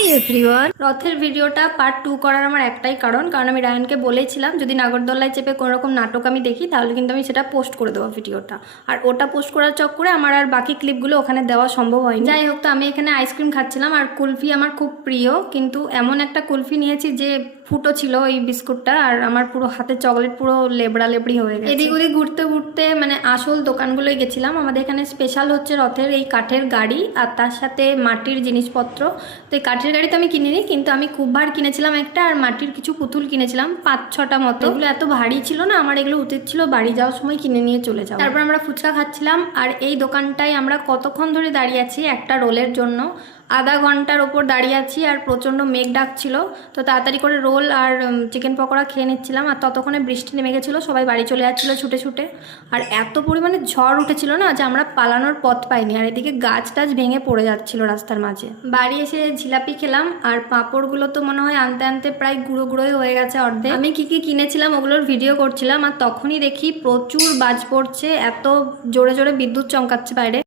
Hi everyone. রথের ভিডিওটা part 2 করার আমার একটাই কারণ আমি রায়ানকে বলেছিলাম যদি নাগরদোলায় চেপে কোনো রকম নাটক আমি দেখি তাহলে কিন্তু আমি সেটা পোস্ট করে দেবো ভিডিওটা। আর ওটা পোস্ট করার চক্করে আমার আর বাকি ক্লিপগুলো ওখানে দেওয়া সম্ভব হয়নি। যাই হোক, তো আমি এখানে আইসক্রিম খাচ্ছিলাম আর কুলফি আমার খুব প্রিয়, কিন্তু এমন একটা কুলফি নিয়েছি যে ফুটো ছিল ওই বিস্কুটটা, আর আমার পুরো হাতে চকলেট পুরো লেবড়া লেবড়ি হয়ে গেছে। এদিক ওদিক ঘুরতে ঘুরতে মানে আসল দোকানগুলোই গেছিলাম। আমাদের এখানে স্পেশাল হচ্ছে রথের এই কাঠের গাড়ি আর তার সাথে মাটির জিনিসপত্র। তো এই কাঠের গাড়ি তো আমি কিনিনি, কিন্তু আমি খুব ভার কিনেছিলাম একটা, আর মাটির কিছু পুতুল কিনেছিলাম 5-6টা মতো। এগুলো এত ভারী ছিল না, আমার এগুলো উচিত ছিল বাড়ি যাওয়ার সময় কিনে নিয়ে চলে যাওয়া। তারপর আমরা ফুচকা খাচ্ছিলাম, আর এই দোকানটায় আমরা কতক্ষণ ধরে দাঁড়িয়ে আছি একটা রোলের জন্য। আধা ঘন্টার ওপর দাঁড়িয়ে আছি, আর প্রচণ্ড মেঘ ডাকছিল। তো তাড়াতাড়ি করে রোল আর চিকেন পকোড়া খেয়ে নিচ্ছিলাম, আর ততক্ষণে বৃষ্টি নেমে গেছিলো, সবাই বাড়ি চলে যাচ্ছিলো ছুটে ছুটে। আর এত পরিমাণে ঝড় উঠেছিল না যে আমরা পালানোর পথ পাইনি, আর এদিকে গাছ টাছ ভেঙে পড়ে যাচ্ছিল রাস্তার মাঝে। বাড়ি এসে জিলাপি খেলাম, আর পাঁপড়গুলো তো মনে হয় আনতে আনতে প্রায় গুঁড়ো গুঁড়োই হয়ে গেছে অর্ধেক। আমি কি কি কিনেছিলাম ওগুলোর ভিডিও করছিলাম, আর তখনই দেখি প্রচুর বাজ পড়ছে, এত জোরে জোরে বিদ্যুৎ চমকাচ্ছে বাইরে।